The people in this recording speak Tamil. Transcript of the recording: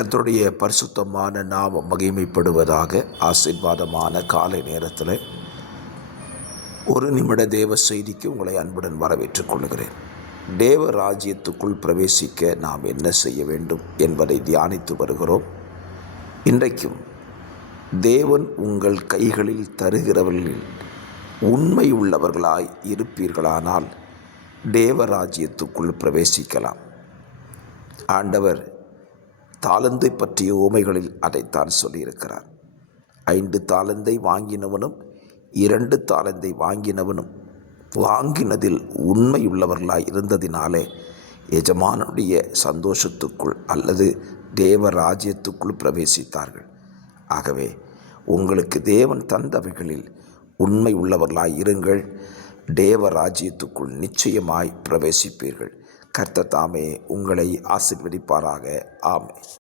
கர்த்தருடைய பரிசுத்தமான நாமம் மகிமைப்படுவதாக. ஆசீர்வாதமான காலை நேரத்தில் ஒரு நிமிட தேவ செய்திக்கு உங்களை அன்புடன் வரவேற்றுக் கொள்கிறேன். தேவ ராஜ்யத்துக்குள் பிரவேசிக்க நாம் என்ன செய்ய வேண்டும் என்பதை தியானித்து வருகிறோம். இன்றைக்கும் தேவன் உங்கள் கைகளில் தருகிறவர்களில் உண்மை உள்ளவர்களாய் இருப்பீர்களானால் தேவ ராஜ்யத்துக்குள் பிரவேசிக்கலாம். ஆண்டவர் தாளந்தை பற்றிய உவமைகளில் அதைத்தான் சொல்லியிருக்கிறார். 5 தாளந்தை வாங்கினவனும் 2 தாளந்தை வாங்கினவனும் வாங்கினதில் உண்மையுள்ளவர்களாய் இருந்ததினாலே எஜமானுடைய சந்தோஷத்துக்குள் அல்லது தேவ ராஜ்யத்துக்குள் பிரவேசித்தார்கள். ஆகவே உங்களுக்கு தேவன் தந்தவைகளில் உண்மை உள்ளவர்களாய் இருங்கள். தேவ ராஜ்யத்துக்குள் நிச்சயமாய் பிரவேசிப்பீர்கள். கர்த்தர் தாமே உங்களை ஆசீர்வதிப்பாராக. ஆமென்.